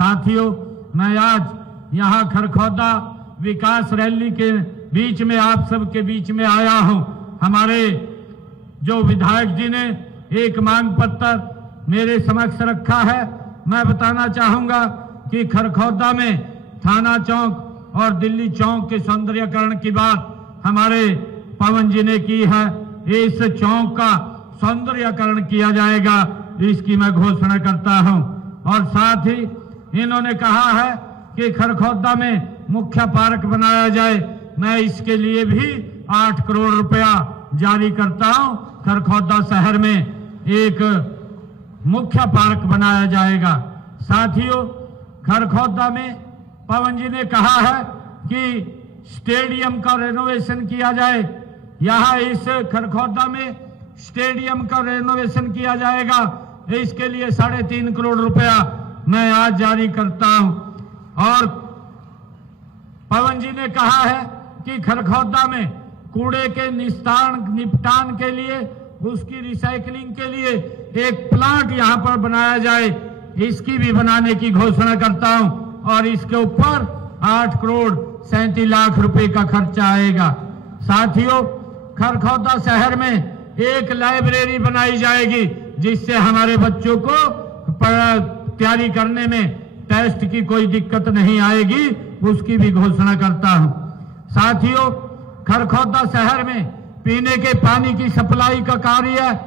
साथियों, मैं आज यहाँ खरखौदा विकास रैली के बीच में आप सबके बीच में आया हूँ। हमारे जो विधायक जी ने एक मांग पत्र मेरे समक्ष रखा है। मैं बताना चाहूंगा कि खरखौदा में थाना चौक और दिल्ली चौक के सौंदर्यकरण की बात हमारे पवन जी ने की है। इस चौक का सौंदर्यकरण किया जाएगा, इसकी मैं घोषणा करता हूं। और साथ ही इन्होंने कहा है कि खरखौदा में मुख्य पार्क बनाया जाए। मैं इसके लिए भी 8 करोड़ रुपया जारी करता हूं। खरखौदा शहर में एक मुख्य पार्क बनाया जाएगा। साथियों, खरखौदा में पवन जी ने कहा है कि स्टेडियम का रेनोवेशन किया जाए। यहाँ इस खरखौदा में स्टेडियम का रेनोवेशन किया जाएगा। इसके लिए 3.5 करोड़ रुपया मैं आज जारी करता हूं। और पवन जी ने कहा है कि खरखौदा में कूड़े के निपटान के लिए, उसकी रिसाइकलिंग के लिए एक प्लांट यहां पर बनाया जाए। इसकी भी बनाने की घोषणा करता हूं और इसके ऊपर 8 करोड़ 37 लाख रुपए का खर्चा आएगा। साथियों, खरखौदा शहर में एक लाइब्रेरी बनाई जाएगी जिससे हमारे बच्चों को तैयारी करने में टेस्ट की कोई दिक्कत नहीं आएगी, उसकी भी घोषणा करता हूं। साथियों, खरखौदा शहर में पीने के पानी की सप्लाई का कार्य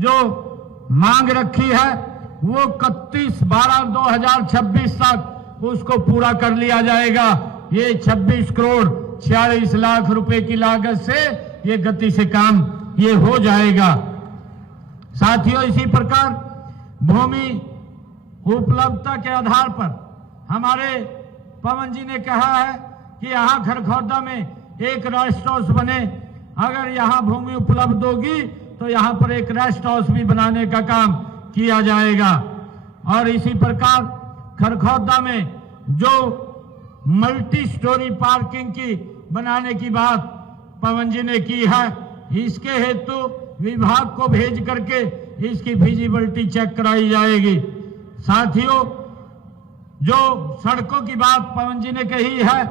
जो मांग रखी है वो 31/12/2026 तक उसको पूरा कर लिया जाएगा। ये 26 करोड़ 46 लाख रुपए की लागत से ये गति से काम ये हो जाएगा। साथियों, इसी प्रकार भूमि उपलब्धता के आधार पर हमारे पवन जी ने कहा है कि यहाँ खरखौदा में एक रेस्ट हाउस बने। अगर यहाँ भूमि उपलब्ध होगी तो यहाँ पर एक रेस्ट हाउस भी बनाने का काम किया जाएगा। और इसी प्रकार खरखौदा में जो मल्टी स्टोरी पार्किंग की बनाने की बात पवन जी ने की है, इसके हेतु विभाग को भेज करके इसकी फिजिबिलिटी चेक कराई जाएगी। साथियों, जो सड़कों की बात पवन जी ने कही है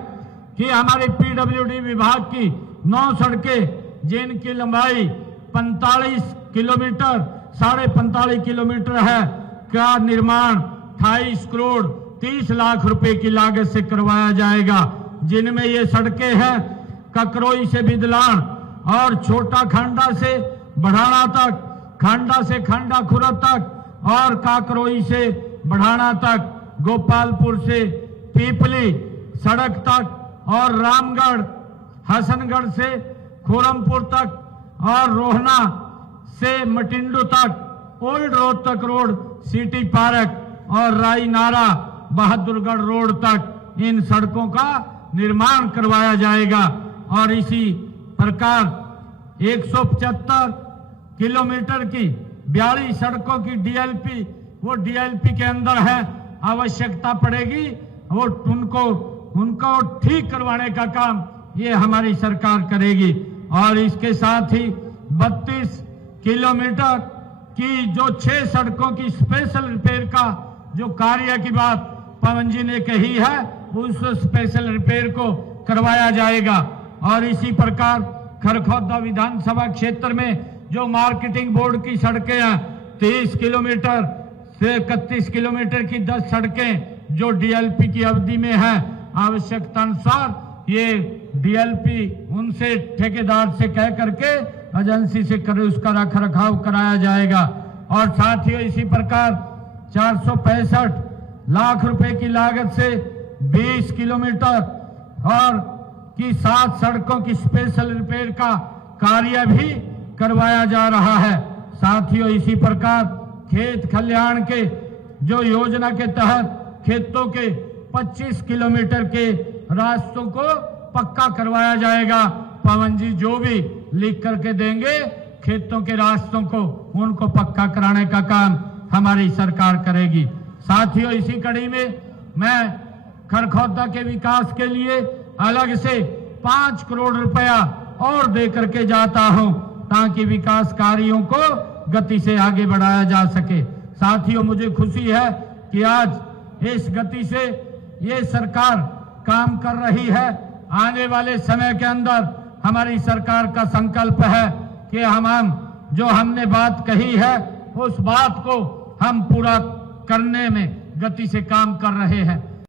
कि हमारे पीडब्ल्यूडी विभाग की 9 सड़कें जिनकी लंबाई 45 किलोमीटर 45.5 किलोमीटर है का निर्माण 28 करोड़ 30 लाख रुपए की लागत से करवाया जाएगा। जिनमें ये सड़कें हैं ककरोई से बिदलान और छोटा खांडा से बढ़ाना तक, खांडा से खंडा खुरा तक और काकरोई से बढ़ाना तक, गोपालपुर से पीपली सड़क तक और रामगढ़ हसनगढ़ से खुरमपुर तक और रोहना से मटिंडू तक, old Rohtak road, city park और राई नारा बहादुरगढ़ रोड तक इन सड़कों का निर्माण करवाया जाएगा। और इसी प्रकार 175 किलोमीटर की 42 सड़कों की डीएलपी, वो डीएलपी के अंदर है, आवश्यकता पड़ेगी वो उनको ठीक करवाने का काम ये हमारी सरकार करेगी। और इसके साथ ही 32 किलोमीटर की जो 6 सड़कों की स्पेशल रिपेयर का जो कार्य की बात पवन जी ने कही है, उस स्पेशल रिपेयर को करवाया जाएगा। और इसी प्रकार खरखौदा विधानसभा क्षेत्र में जो मार्केटिंग बोर्ड की सड़कें हैं 30 किलोमीटर से 31 किलोमीटर की 10 सड़कें जो डीएलपी की अवधि में है, आवश्यकता अनुसार ये डीएलपी उनसे ठेकेदार से कह करके एजेंसी से कर उसका रख रखाव कराया जाएगा। और साथियों, इसी प्रकार 465 लाख रुपए की लागत से 20 किलोमीटर और की 7 सड़कों की स्पेशल रिपेयर का कार्य भी करवाया जा रहा है। साथियों, इसी प्रकार खेत खलिहान के जो योजना के तहत खेतों के 25 किलोमीटर के रास्तों को पक्का करवाया जाएगा। पवन जी जो भी लिख करके देंगे खेतों के रास्तों को, उनको पक्का कराने का काम हमारी सरकार करेगी। साथियों, इसी कड़ी में मैं खरखौदा के विकास के लिए अलग से 5 करोड़ रुपया और दे करके जाता हूं ताकि विकास कार्यों को गति से आगे बढ़ाया जा सके। साथियों, मुझे खुशी है कि आज इस गति से ये सरकार काम कर रही है। आने वाले समय के अंदर हमारी सरकार का संकल्प है कि हम जो हमने बात कही है उस बात को हम पूरा करने में गति से काम कर रहे हैं।